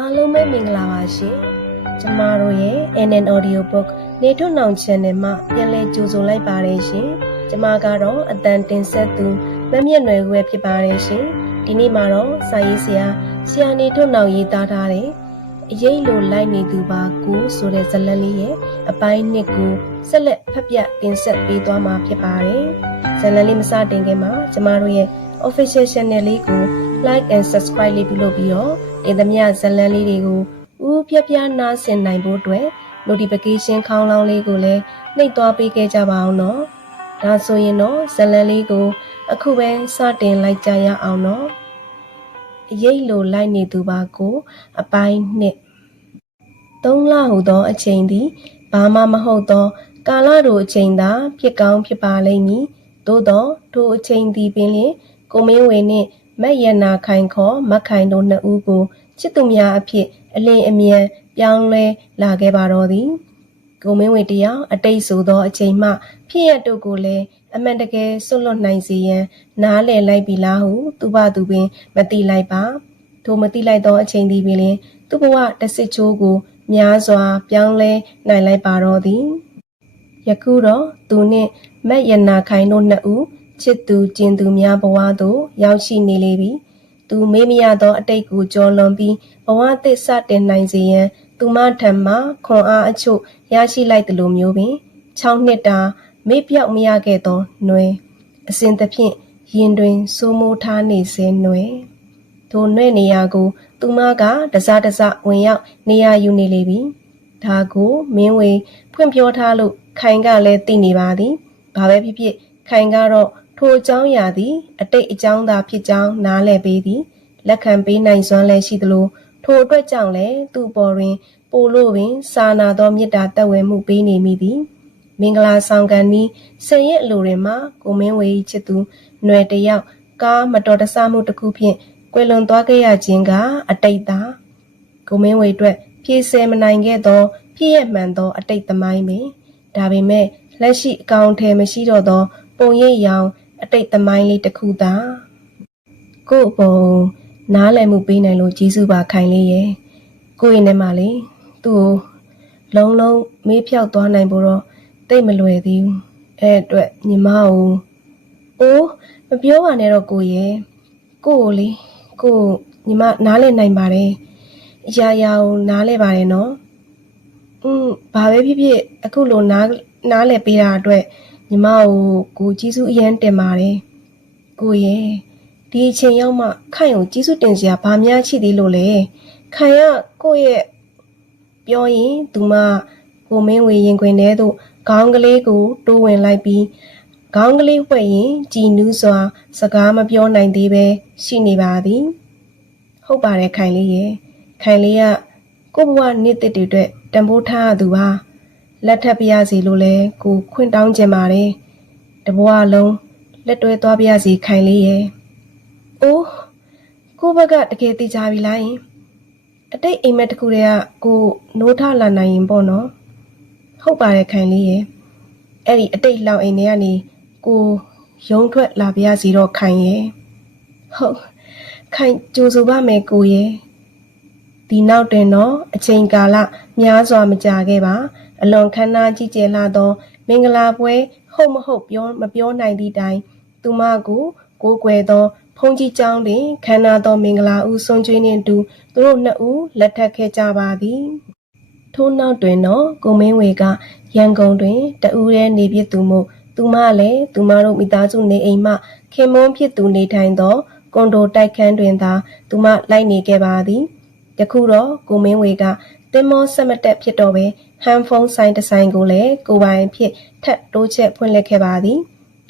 အားလုံးပဲမင်္ဂလာပါရှင်ကျမတို့ရဲ့ NN Audio Book နေထုတ်နောင် Channel မှာပြန်လည်ကြိုဆိုလိုက်ပါတယ်ရှင်ကျမကတော့အတန်တင်ဆက်သူမမြင့်နွယ်ခွဲဖြစ်ပါတယ်ရှင်ဒီနေ့မှာတော့စာရေးဆရာနေထုတ်နောင်ရေးသားထားတဲ့အရေးလိုလိုက်နေသူပါကိုဆိုတဲ့ဇာတ်လမ်းလေးရဲ့အပိုင်းနှစ်ကိုဆက်လက်ဖတ်ပြတင်ဆက်ပေးသွားမှာဖြစ်ပါတယ်ဇာတ်လမ်းလေးမစတင်ခင်မှာကျမတို့ရဲ့ Official Channel လေးကို Like and Subscribe လေးပြုလုပ်ပြီးတော့တင်သမျှဇာတ်လမ်းလေးတွေကိုဦးပြပြနားဆင်နိုင်ဖို့အတွက် Notification ခေါင်းလောင်းလေးကိုလည်းနှိပ်သွားပေးခဲ့ကြပါအောင်နော်ဒါဆိုရင်တော့ဇာတ်လမ်းလေးကိုအခုပဲစတင်လိုက်ကြရအောင်နော်အရေးလိုလိုက်နေသူပါကိုအပိုင်းနှစ်3လဟူသောအချိန်သည်ဘာမှမဟုတ်သောကာလတို့အချိန်သာဖြစ်ကောင်းဖြစ်ပါလိမ့်မည်သို့သောထိုအချိန်သည်ပင်လျှင်ကိုမင်းဝေနှင့်မက်ရနာခိုင်ခေါ်မခိုင်တို့နှစ်ဦးကိုချစ်သူများအဖြစ်အလင်းအမြန်ပြောင်းလဲလာခဲ့ပါတော့သည်ကိုမင်းဝေတယောက်အတိတ်ဆိုသောအချိန်မှဖြစ်ရတို့ကိုလည်းအမှန်တကယ်ဆွလွတ်နိုင်စေရန်နားလည်လိုက်ပြီလားဟုသူပသူပင်မသိလိုက်ပါထိုမသိလိုက်သောအချိန်သည်ပင်သူ့ဘဝတစ်စစ်ချိုးကိုများစွာပြောင်းလဲနိုင်လိုက်ပါတော့သည်ယခုတော့သူနှင့်မက်ရနာခိုင်တို့နှစ်ဦးချစ်သူကျင်သူများဘဝသို့ရောက်ရှိနေလေပြီသူမေးမရသောအတိတ်ကိုကြော်လွန်ပြီးဘဝသစ်စတင်နိုင်စေရန်သူမထံမှခွန်အားအချို့ရရှိလိုက်သလိုမျိုးပင်6နှစ်တာမေ့ပြောက်မရခဲ့သောຫນွယ်အစဉ်သဖြင့်ရင်တွင်စိုးမိုးထားနေစေຫນွယ်ထိုຫນွယ်နေရာကိုသူမကတစားဝင်ရောက်နေရာယူနေလေပြီဒါကိုမင်းဝေဖွင့်ပြောထားလို့ခိုင်ကလည်းသိနေပါသည်ဘာပဲဖြစ်ဖြစ်ခိုင်ကတော့ထိုအကြောင်းအရာသည်အတိတ်အကြောင်းသာဖြစ်ကြောင်းနားလည်ပေးသည်လက်ခံပေးနိုင်စွမ်းလည်းရှိသလိုထိုအတွက်ကြောင့်လည်းသူ့ပေါ်တွင်ပိုလို့ပင်စာနာသောမေတ္တာတက်ဝဲမှုပေးနေမိသည်မင်္ဂလာဆောင်ကန်ဤဆယ်ရက်အလိုတွင်မှကိုမင်းဝေချစ်သူຫນွယ်တယောက်ကားမတော်တဆမှုတစ်ခုဖြင့်ကွယ်လွန်သွားခဲ့ရခြင်းကအတိတ်သာကိုမင်းဝေအတွက်ဖြည့်ဆဲမနိုင်ခဲ့သောဖြစ်ရမှန်သောအတိတ်သမိုင်းပင်ဒါပေမဲ့လက်ရှိအကောင်အထည်မရှိတော့သောပုံရိပ်ရောင်အတိတ်သမိုင်းလေးတစ်ခုသာကို့ပုံနားလည်မှုပေးနိုင်လို့ကျေးဇူးပါခိုင်လေးရဲ့ကိုယ့်ရဲ့ထဲမှာလေသူ့ကိုလုံးမေးဖြောက်သွားနိုင်ဖို့တော့တိတ်မလွယ်သေးဘူးအဲ့အတွက်ညီမကိုအိုးမပြောပါနဲ့တော့ကိုရဲ့ကိုကိုလေကိုညီမနားလည်နိုင်ပါတယ်အရာရာကိုနားလည်ပါတယ်နော်ဘာပဲဖြစ်ဖြစ်အခုလိုနားလည်ပေးတာအတွက်ညီမကိုကျေးဇူးအရန်တင်ပါတယ်ကိုရဲ့ဒီအချိန်ရောက်မှခိုင်ကိုကျေးဇူးတင်စရာဘာများရှိသေးလို့လဲခိုင်ကကိုရဲ့ပြောရင်သူမကိုမင်းဝေရင်ခွင်ထဲသို့ခေါင်းကလေးကိုတိုးဝင်လိုက်ပြီးခေါင်းကလေးဝှက်ရင်ကြည်နူးစွာစကားမပြောနိုင်သေးပဲရှိနေပါသည်ဟုတ်ပါတယ်ခိုင်လေးရဲ့ခိုင်လေးကကို့ဘဝနေ့တစ်တွေအတွက်တန်ဖိုးထားရသူပါလက်ထပ်ပြရစီလို့လဲကိုခွင့်တောင်းကြပါတယ်တဘဝလုံးလက်တွဲသွားပြရစီခိုင်လေးရဲ့အိုးကိုဘက်ကတကယ်သိကြပြီလားယင်အတိတ်အိမ်မက်တစ်ခုတည်းကကိုနိုးထလာနိုင်ရင်ပေါ့နော်ဟုတ်ပါတယ်ခိုင်လေးရဲ့အဲ့ဒီအတိတ်လောင်အိမ်ထဲကနေကိုရုံးထွက်လာပြရစီတော့ခိုင်ရဲ့ဟုတ်ခိုင်ကြိုဆိုပါမယ်ကိုရဲ့ဒီနောက်တွင်တော့အချိန်ကာလများစွာမကြာခဲ့ပါအလွန်ခမ်းနားကြီးကျယ်လာသောမင်္ဂလာပွဲဟုတ်မဟုတ်မပြောနိုင်သည့်တိုင်သူမကိုကွယ်သောဖုန်ကြီးကျောင်းတွင်ခမ်းနားသောမင်္ဂလာဦးဆွန်ကျွေးနှင့်တူသူတို့နှစ်ဦးလက်ထပ်ခဲ့ကြပါသည်ထို့နောက်တွင်တော့ကိုမင်းဝေကရန်ကုန်တွင်တဦးတည်းနေဖြစ်သူမို့သူမလည်းသူမတို့မိသားစုနေအိမ်မှခင်မွန်းဖြစ်သူနေထိုင်သောကွန်ဒိုတိုက်ခန်းတွင်သာသူမလိုက်နေခဲ့ပါသည်ယခုတော့ကိုမင်းဝေကတင်မောဆက်မတက်ဖြစ်တော့ပဲဟန်ဖုန်းဆိုင်တစ်ဆိုင်ကိုလည်းကိုပိုင်ဖြစ်ထပ်တိုးချက်ဖွင့်လှစ်ခဲ့ပါသည်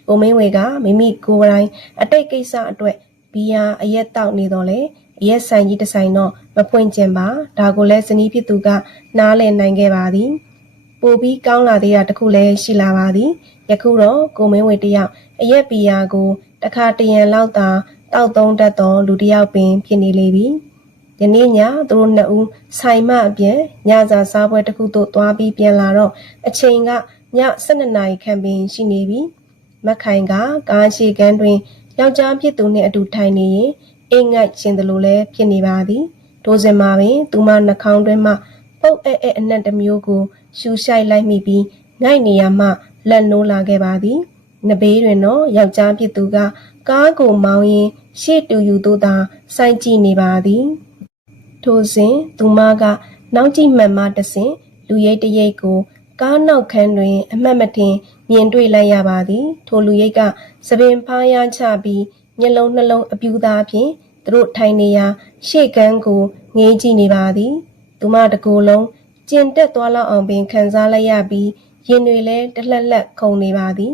ကိုမင်းဝေကမိမိကိုယ်တိုင်အတိတ်ကိစ္စအတွက်ဘီယာအရက်တောက်နေတော့လေအရက်ဆိုင်ကြီးတစ်ဆိုင်တော့မဖွင့်ကျင်ပါဒါကိုလည်းဇနီးဖြစ်သူကနားလည်နိုင်ခဲ့ပါသည်ပိုပြီးကောင်းလာသေးတာတခုလည်းရှိလာပါသည်ယခုတော့ကိုမင်းဝေတယောက်အရက်ဘီယာကိုတစ်ခါတရံလောက်သာတောက်သုံးတတ်သောလူတစ်ယောက်ပင်ဖြစ်နေလေပြီယနေ့ညသူတို့နှစ်ဦးဆိုင်မအပြင်ညစာစားပွဲတစ်ခုသို့သွားပြီးပြန်လာတော့အချိန်ကည12နာရီခန့်ပင်ရှိနေပြီမက်ခိုင်ကကားရှိကန်းတွင်ယောက်ျားဖြစ်သူနှင့်အတူထိုင်နေရင်အိမ်ငိုက်ခြင်းသလိုလည်းဖြစ်နေပါသည် ထိုစဉ်မှာပင်သူမနှာခေါင်းတွင်းမှပုတ်အနက်တစ်မျိုးကိုရှူရှိုက်လိုက်မိပြီးငိုက်နေရမှလက်နိုးလာခဲ့ပါသည်နဘေးတွင်တော့ယောက်ျားဖြစ်သူကကားကိုမောင်းရင်းရှေ့တူယူသို့သာစိုက်ကြည့်နေပါသည်ထိုစဉ်သူမကနောက်ကြည့်မှန်မှတဆင့်လူရိပ်တရိပ်ကိုကားနောက်ခန်းတွင်အမှတ်မထင်မြင်တွေ့လိုက်ရပါသည်ထိုလူရိပ်ကသပင်ဖားရချပြီးမျက်လုံးနှလုံးအပြူသားဖြင့်သူတို့ထိုင်နေရာရှေ့ကန်းကိုငေးကြည့်နေပါသည်သူမတကူလုံးကျင်တက်သွားလောက်အောင်ပင်ခံစားလိုက်ရပြီးရင်တွေလည်းတလှက်လှက်ခုန်နေပါသည်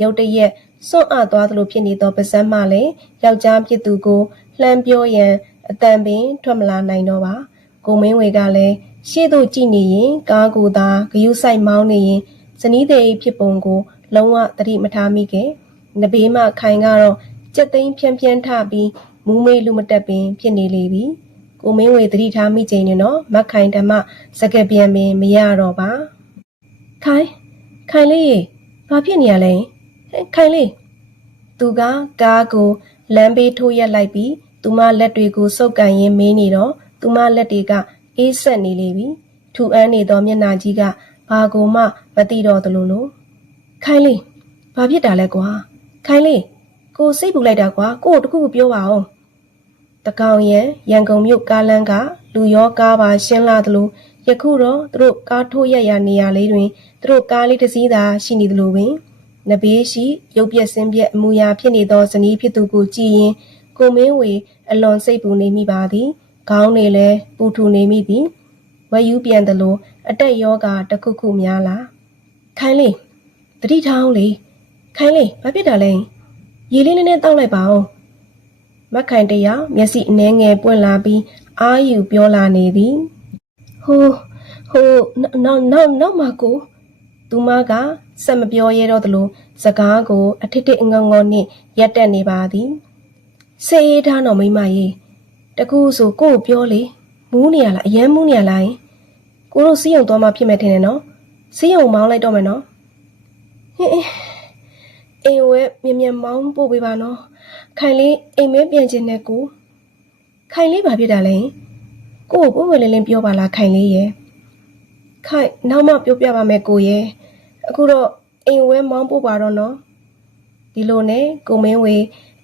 ရုတ်တရက်စွန့်အားသွားသလိုဖြစ်နေသောပါဇက်မှလည်းယောက်ျားဖြစ်သူကိုလှမ်းပြောရန်အတန်ပင်ထွက်မလာနိုင်တော့ပါကိုမင်းဝေကလည်းရှေ့သို့ကြည့်နေရင်ကားကိုသာဂယုဆိုင်မောင်းနေရင်ဇနီးသည်ဖြစ်ပုံကိုလုံးဝသတိမထားမိခဲ့နဘေးမှခိုင်ကတော့ကြက်သိန်းဖြန်းဖြန်းထပြီးမူးမေးလူမတက်ပင်ဖြစ်နေလေပြီကိုမင်းဝေသတိထားမိချိန်နဲ့တော့မက်ခိုင်ဓမ္မစကပြန်ပင်မရတော့ပါခိုင်လေးရေဘာဖြစ်နေရလဲခိုင်လေးသူကကားကိုလမ်းဘေးထိုးရက်လိုက်ပြီးသူမလက်တွေကိုစုပ်ကန်ရင်းမေးနေတော့သူမလက်တွေကအေးဆက်နေလေပြီထူအန်းနေသောမျက်နှာကြီးကဘာကိုမှမသိတော့သလိုလိုခိုင်လေးဘာဖြစ်တာလဲကွာခိုင်လေးကိုစိတ်ပူလိုက်တာကွာကို့တခုခုပြောပါအောင်တကောင်ရန်ကုန်မြို့ကားလမ်းကလူရောကားပါရှင်းလာသလိုယခုတော့သူတို့ကားထိုးရက်ရနေရလေးတွင်သူတို့ကားလေးတစ်စီးသာရှိနေသလိုပင်နဘေးရှိရုပ်ပြက်ဆင်းပြက်အမူအရာဖြစ်နေသောဇနီးဖြစ်သူကိုကြည့်ရင်ကိုမင်းဝေအလွန်စိတ်ပူနေမိပါသည်ခေါင်းနေလဲပူထူနေမိသည်ဝက်ယူပြန်သလိုအတက်ယောဂတခုခုများလားခိုင်လေးတတိထောင်းလေခိုင်လေးဘာဖြစ်တာလဲရေလေးနည်းနည်းတောက်လိုက်ပါဦးမက်ခိုင်တယောက်မျက်စိအနှဲငယ်ပွင့်လာပြီးအာယူပြောလာနေသည်ဟိုနောက်မကိုသူမကစက်မပြောရတော့သလိုစကားကိုအထစ်ထစ်ငုံငုံနှင့်ရက်တက်နေပါသည်စေးအေးထားတော်မိမရေတကူဆိုကို့ကိုပြောလေမူးနေရလားအယမ်းမူးနေရလားကိုတို့စီးရုံသွားမှဖြစ်မယ်ထင်တယ်နော်စီးရုံမောင်းလိုက်တော့မယ်နော်ဟင်းအိမ်ဝဲမြန်မောင်းပို့ပေးပါနော်ခိုင်လေးအိမ်မဲပြန်ခြင်းနဲ့ကိုခိုင်လေးဘာဖြစ်တာလဲကို့ကိုပုံမလင်းလင်းပြောပါလားခိုင်လေးရဲ့ခိုင်နောက်မှပြောပြပါမယ်ကိုရဲ့အခုတော့အိမ်ဝဲမောင်းပို့ပါတော့နော်ဒီလိုနဲ့ကိုမင်းဝေ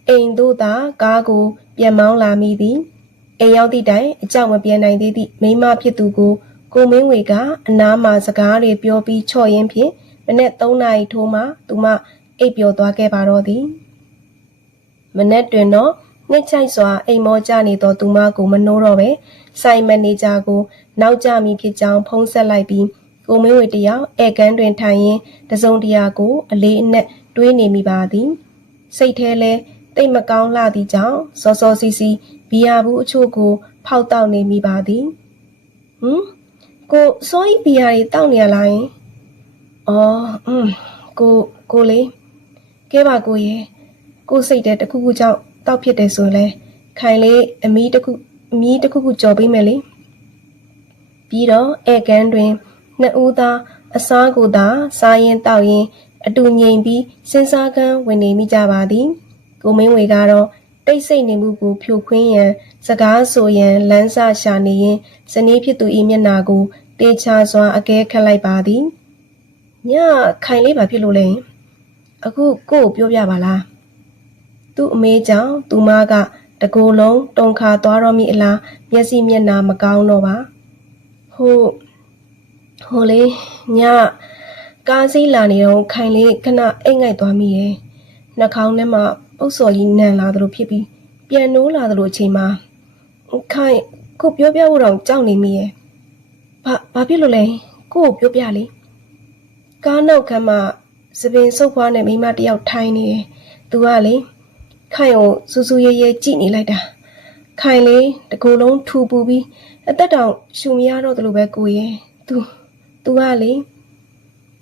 အိမ်တို့သာကားကိုပြန်မောင်းလာမိသည်အိမ်ရောက်သည့်တိုင်အကြောက်မပြေနိုင်သေးသည့်မိန်းမဖြစ်သူကိုမင်းဝေကအနားမှာစကားတွေပြောပြီးချော့ရင်းဖြင့်မနေ့3နာရီထိုးမှသူမအိပ်ပျော်သွားခဲ့ပါတော့သည်မနေ့တွင်တော့ငှက်ချိုက်စွာအိမ်မောကျနေသောသူမကိုမနှိုးတော့ပဲဆိုင်မန်နေဂျာကိုနောက်ကျမိဖြစ်ကြောင်းဖုံးဆက်လိုက်ပြီးကိုမင်းဝေတယောက်ဧကန်းတွင်ထိုင်ရင်းတစုံတရာကိုအလေးအနက်တွေးနေမိပါသည်စိတ်ထဲလဲတိတ်မကောင်းလှသည့်ကြောင့်စောစောစီစီဘီယာဘူးအချို့ကိုဖောက်တောက်နေမိပါသည်ကိုစောဤဘီယာတွေတောက်နေရလားကိုလေးကဲပါကိုရဲ့ကိုစိတ်တဲ့တခုခုကြောင့်တောက်ဖြစ်တယ်ဆိုရင်လဲခိုင်လေးအမီးတခုခုကြော်ပေးမယ်လေပြီးတော့ဧကန်တွင်နှစ်ဦးသားအစားကိုသာစားရင်တောက်ရင်အတူငြိမ်ပြီးစဉ်းစားကန်းဝင်နေမိကြပါသည်ကိုမင်းဝေကတော့တိတ်ဆိတ်နေမှုကိုဖြိုခွင်းရန်စကားဆိုရန်လမ်းစာရှာနေရင်ဇနီးဖြစ်သူ၏မျက်နှာကိုတေချာစွာအကဲခတ်လိုက်ပါသည်ညခိုင်လေးဘာဖြစ်လို့လဲအခုကို့ကိုပြောပြပါလားသူ့အမေကြောင့်သူမကတကိုယ်လုံးတုန်ခါသွားတော့မိအလားမျက်စိမျက်နှာမကောင်းတော့ပါဟိုလေညကားစီးလာနေတော့ခိုင်လေးခဏအိတ်ငိုက်သွားမိရဲ့နှာခေါင်းထဲမှာအုပ်စော်ကြီးနန်လာသလိုဖြစ်ပြီးပြန်နိုးလာသလိုအချိန်မှာခိုင်ကိုပြောပြဖို့တော့ကြောက်နေမိရဲ့ဘာဖြစ်လို့လဲကိုပြောပြလေကားနောက်ခန်းမှာစပင်ဆုပ်ဖွားနဲ့မိမတယောက်ထိုင်နေတယ်သူကလေခိုင်ကိုစူးစူးရဲရဲကြည့်နေလိုက်တာခိုင်လေးတကူလုံးထူပူပြီးအသက်တောင်ရှူမရတော့သလိုပဲကိုရဲ့သူကလေ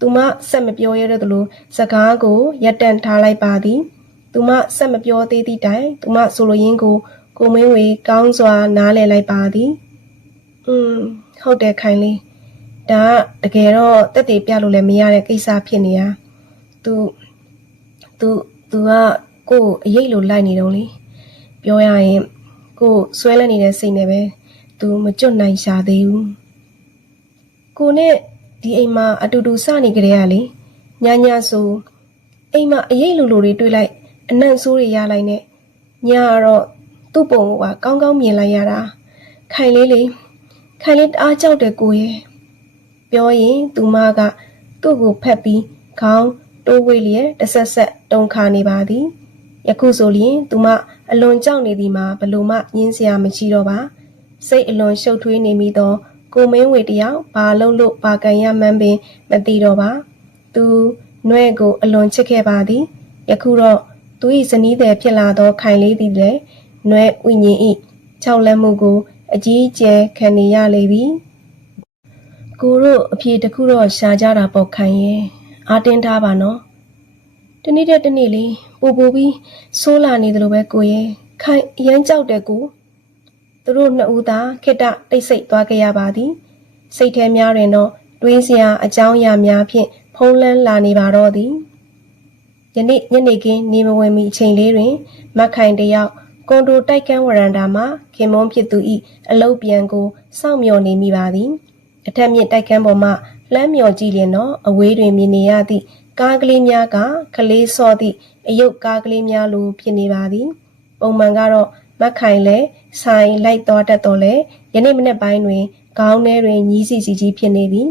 သူမဆက်မပြောရတော့သလိုစကားကိုရက်တန့်ထားလိုက်ပါသည်သူမဆက်မပြောသေးသည့်တိုင်သူမဆိုလိုရင်းကိုမင်းဝေကောင်းစွာနားလည်လိုက်ပါသည်ဟုတ်တယ်ခိုင်လေးဒါတကယ်တော့တက်တည်ပြလို့လည်းမရတဲ့ကိစ္စဖြစ်နေတာသူကကိုအရေးလိုလိုက်နေတော့လေပြောရရင်ကိုဆွဲလန်းနေတဲ့စိတ်နဲ့ပဲ သူမကျွတ်နိုင်ရှာသေးဘူးကိုနဲ့ဒီအိမ်မှာအတူတူစနေကြရလေညဆိုအိမ်မှာအရေးလိုတွေတွေ့လိုက်အနံ့ဆိုးတွေရလိုက်နဲ့ညကတော့သူ့ပုံကကောင်းကောင်းမြင်လိုက်ရတာခိုင်လေးတအားကြောက်တယ်ကိုရဲ့ပြောရင်သူမကသူ့ကိုဖက်ပြီးခေါင်းတိုးဝေးလျက်တဆက်တုံခါနေပါသည်ယခုဆိုရင်သူမအလွန်ကြောက်နေသည်မှာဘလို့မှညင်းစရာမရှိတော့ပါစိတ်အလွန်ရှုပ်ထွေးနေမိသောကိုမင်းဝေတယောက်ဘာလို့ပါကန်ရမှန်းပင်မသိတော့ပါသူနွဲ့ကိုအလွန်ချစ်ခဲ့ပါသည်ယခုတော့သူ၏ဇနီးသည်ဖြစ်လာသောခိုင်လေးသည်လည်းနွဲ့ဝိညာဉ်၏ခြောက်လက်မှုကိုအကြီးကျယ်ခံနေရလေပြီကိုတို့အဖြေတစ်ခုတော့ရှာကြတာပေါ့ခိုင်ရဲ့အားတင်းထားပါနော်တနေ့တနေ့လေးပိုပြီးဆိုးလာနေတယ်လို့ပဲကိုရဲ့ခိုင်အရန်ကြောက်တယ်ကိုသူတို့နှစ်ဦးသာခိတ္တတိတ်ဆိတ်သွားကြရပါသည်စိတ်ထဲများတွင်တော့တွေးစရာအကြောင်းအရာများဖြင့်ဖုံးလန်းလာနေပါတော့သည်ယနေ့ညနေခင်းနေမဝင်မီအချိန်လေးတွင်မက်ခိုင်တယောက်ကွန်ဒိုတိုက်ကန်းဝရန်တာမှာခင်မွန်းဖြစ်သူ၏အလုတ်ပြန်ကိုစောင့်မျှော်နေမိပါသည်အထက်မြင့်တိုက်ကန်းပေါ်မှလှမ်းမျှော်ကြည့်လျင်တော့အဝေးတွင်မြင်နေရသည့်ကားကလေးများကကလေးစော့သည့်အယုတ်ကားကလေးများလိုဖြစ်နေပါသည်ပုံမှန်ကတော့မက်ခိုင်လည်းဆိုင်လိုက်သွားတတ်တော်လဲယနေ့မနေ့ပိုင်းတွင်ခေါင်းထဲတွင်ညီးစီကြီးဖြစ်နေသည်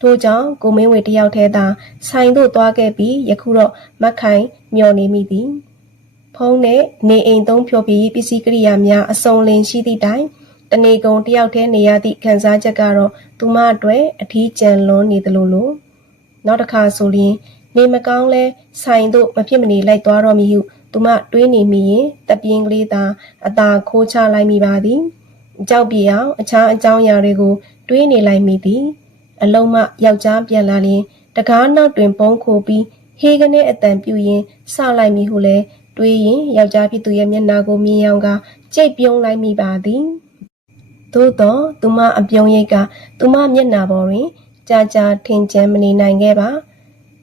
ထို့ကြောင့်ကိုမင်းဝေတယောက်ထဲသာဆိုင်သို့သွားခဲ့ပြီးယခုတော့မက်ခိုင်မျော်နေမိသည်ဖုံးနဲ့နေအိမ်သုံးဖြောပြပစ္စည်းကိရိယာများအစုံလင်ရှိသည့်တိုင်တနေကုန်တယောက်ထဲနေရသည့်ခံစားချက်ကတော့သူမအတွက်အထီးကျန်လွန်နေသလိုနောက်တစ်ခါဆိုရင်နေမကောင်းလဲဆိုင်သို့မဖြစ်မနေလိုက်သွားတော့မည်ဟုသူမတွေးနေမိရင်တပြင်းကလေးသာအသာခိုးချလိုက်မိပါသည်ကြောက်ပြေအောင်အခြားအကြောင်းအရာတွေကိုတွေးနေလိုက်မိသည်အလုံးမယောက်ျားပြန်လာရင်တကားနောက်တွင်ပုံခိုပြီးဟေးကနေအတန်ပြူရင်စလိုက်မိဟုလဲတွေးရင်ယောက်ျားဖြစ်သူရဲ့မျက်နှာကိုမြင်အောင်ကကြိတ်ပြုံးလိုက်မိပါသည်သို့တော့သူမအပြုံးရိပ်ကသူမမျက်နှာပေါ်တွင်ကြာထင်ချမ်းမနေနိုင်ခဲ့ပါ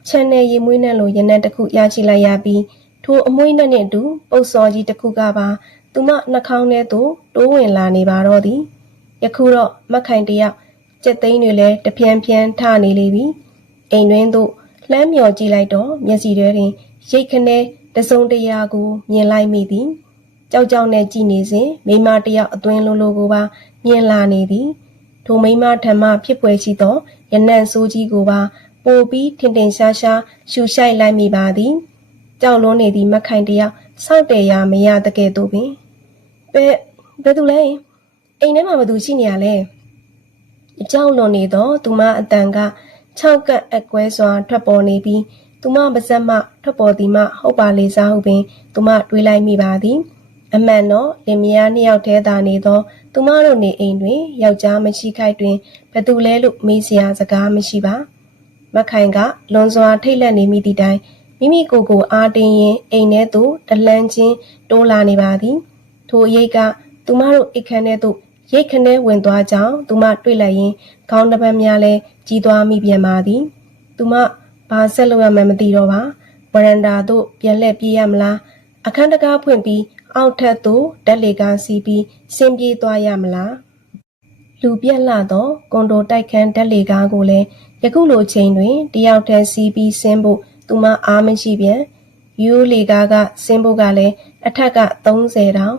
ချန်နယ်ရီမွေးနှံလိုရနံတစ်ခုရရှိလိုက်ရပြီးထိုအမွှေးနှံနှင့်အတူပုတ်စော်ကြီးတစ်ခုကပါသူမနှာခေါင်းထဲသို့တိုးဝင်လာနေပါတော့သည်ယခုတော့မက်ခိုင်တယောက်ကြက်သိန်းတွေလည်းတပြန်းထနေလေပြီအိမ်တွင်သို့လှမ်းမြော်ကြည့်လိုက်တော့မျက်စီထဲတွင်ရိတ်ခနဲတစုံတရာကိုမြင်လိုက်မိသည်ကြောက်နဲ့ကြည်နေစဉ်မိမတယောက်အသွင်လိုကိုပါမြင်လာနေသည်ထိုမိမထံမှဖြစ်ပွယ်ရှိသောရနံ့ဆိုးကြီးကိုပါပိုပြီးထင်ရှားရှူရှိုက်လိုက်မိပါသည်ကြောက်လွန်းနေသည့်မက်ခိုင်တယောက်စောင့်တယ်ရာမရတကယ်သို့ပင်ဘယ်သူလဲအိမ်ထဲမှာဘသူရှိနေရလဲအကြောက်လွန်နေသောသူမအတန်က6ကပ်အကွဲစွာထွက်ပေါ်နေပြီးသူမပါဇက်မှထွက်ပေါ်သည်မှဟုတ်ပါလေစားဟုပင်သူမတွေးလိုက်မိပါသည်အမှန်တော့လင်မယားနှစ်ယောက်တည်းသာနေသောသူမတို့နေအိမ်တွင်ယောက်ျားမရှိခိုက်တွင်ဘသူလဲလို့မေးစရာစကားမရှိပါမက်ခိုင်ကလွန်စွာထိတ်လန့်နေမိသည့်တိုင်မိမိကိုအားတင်းရင်အိမ်ထဲသို့တလှမ်းချင်းတိုးလာနေပါသည်ထိုအရေးကသူမတို့အိတ်ခမ်းထဲသို့ရိတ်ခနဲဝင်သွားကြောင်းသူမတွေ့လိုက်ရင်ခေါင်းတစ်ပတ်များလဲကြီးသွားမိပြန်ပါသည်သူမဘာဆက်လုပ်ရမှန်းမသိတော့ပါဝရန်တာသို့ပြန်လှည့်ပြေးရမလားအခန်းတကားဖွင့်ပြီးအောက်ထပ်သို့ဓာတ်လေကားစီးပြီးဆင်းပြေးသွားရမလားလူပြက်လာသောကွန်ဒိုတိုက်ခန်းဓာတ်လေကားကိုလည်းယခုလိုချိန်တွင်တယောက်တည်းစီးပြီးဆင်းဖို့သူမအားမရှိပြန်ယူလေကားကဆင်းဖို့ကလည်းအထက်က30တောင်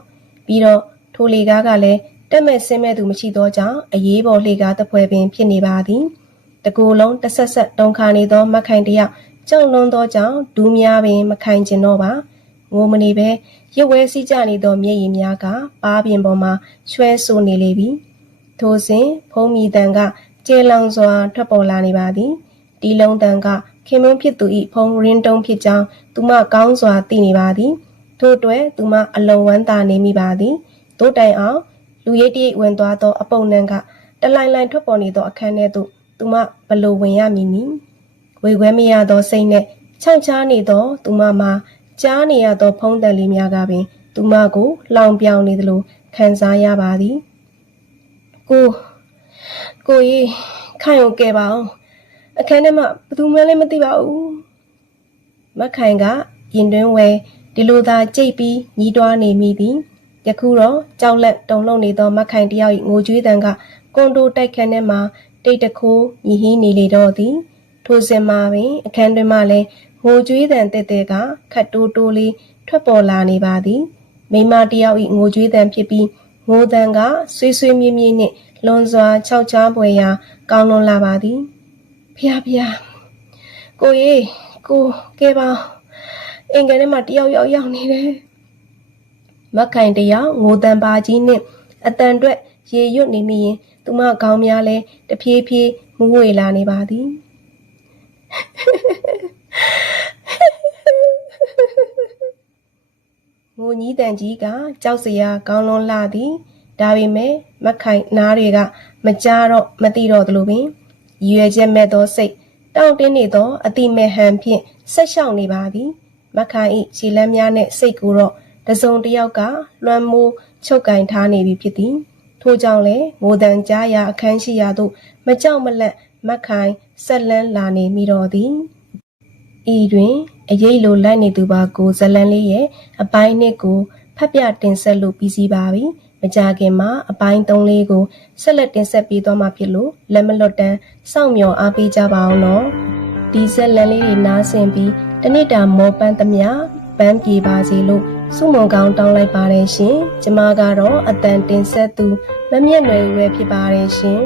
ပြီးတော့ထိုလေကားကလည်းတက်မဲ့ဆင်းမဲ့သူမရှိသောကြောင့်အရေးပေါ်လေကားတစ်ဖွဲပင်ဖြစ်နေပါသည်တကူလုံးတဆက်တုံခါနေသောမက်ခိုင်တယောက်ကြောက်လွန်းသောကြောင့်ဒူးများပင်မခိုင်ကျင်တော့ပါငိုမနေပဲရွက်ဝဲစည်းကြနေသောမျက်ရည်များကပါးပြင်ပေါ်မှာရွှဲဆိုနေလေပြီထိုစဉ်ဖုံးမီတန်ကကျေလောင်စွာထွက်ပေါ်လာနေပါသည်တီလုံးတန်ကခင်မုန်းဖြစ်သူ၏ဖုံးရင်းတုံးဖြစ်ကြောင်းသူမကောင်းစွာသိနေပါသည်ထို့အတွက်သူမအလွန်ဝမ်းသာနေမိပါသည်တို့တိုင်အောင်လူရိပ်တရိပ်ဝင်သွားသောအပုပ်နှံကတလိုင်ထွက်ပေါ်နေသောအခန်းထဲသို့သူမဘလို့ဝင်ရမည်နည်းဝေခွဲမရသောစိတ်နှင့်ခြောက်ချားနေသောသူမမှာကြားနေရသောဖုံးတန်လေးများကပင်သူမကိုလောင်ပြောင်နေသလိုခံစားရပါသည်ကိုကြီးခိုင်ကိုကယ်ပါအောင်အခန်းထဲမှာဘယ်သူမှလည်းမသိပါဘူးမက်ခိုင်ကရင်တွင်းဝဲဒီလိုသာကြိတ်ပြီးညီးတွားနေမိသည် ယခုတော့ကြောက်လက်တုန်လှုပ်နေသောမခိုင်တယောက်၏ငိုကြွေးသံကကွန်ဒိုတိုက်ခန်းထဲမှတိတ်တခိုးမြည်ဟီးနေလေတော့သည်ထိုစဉ်မှာပင်အခန်းတွင်မှလည်းငိုကြွေးသံတဲတဲကခတ်တိုးတိုးလေးထွက်ပေါ်လာနေပါသည်မိမတယောက်၏ငိုကြွေးသံဖြစ်ပြီးငိုသံကဆွေးဆွေးမြေ့မြေ့နှင့်လွန်စွာခြောက်ချားပွေရာကောင်းလွန်လာပါသည်ဖျားကိုရေကိုကဲပါအင်္ဂန်ထဲမှာတယောက်ရောက်နေတယ်မခိုင်တယောက်ငိုတန်ပါကြီးနှင့်အတန်တွက်ရေရွတ်နေမိရင်သူမခေါင်းများလဲတဖြည်းဖြည်းမူးဝေလာနေပါသည်ငိုကြီးတန်ကြီးကကြောက်စရာကောင်းလွန်လာသည်ဒါပေမဲ့မခိုင်နားတွေကမကြားတော့မသိတော့သလိုပင်ရွယ်ချက်မဲ့သောစိတ်တောင့်တင်းနေသောအတိမဲ့ဟန်ဖြင့်ဆက်လျှောက်နေပါသည်မခိုင်၏ခြေလမ်းများနှင့်စိတ်ကိုတော့တစုံတစ်ယောက်ကလွှမ်းမိုးချုပ်ကင်ထားနေပြီဖြစ်သည်ထို့ကြောင့်လည်းငိုတန်ကြားရာအခန်းရှိရာသို့မကြောက်မလန့်မခိုင်ဆက်လန်းလာနေမိတော့သည်ဤတွင်အရေးလိုလိုက်နေသူပါကိုဇလန်းလေးရဲ့အပိုင်းနှစ်ကိုဖတ်ပြတင်ဆက်လို့ပြီးစီးပါပြီမကြခင်မှာအပိုင်း3လေးကိုဆက်လက်တင်ဆက်ပေးသွားမှာဖြစ်လို့လက်မလွတ်တမ်းစောင့်မျှော်အားပေးကြပါအောင်နော်ဒီဇလန်းလေးတွေနားဆင်ပြီးတနေ့တာမောပန်းသမျှပန်းပြေပါစေလို့စုမုံကောင်းတောင်းလိုက်ပါတယ်ရှင်ကျမကတော့အတန်တင်ဆက်သူမမျက်နှာရွယ်ဖြစ်ပါတယ်ရှင်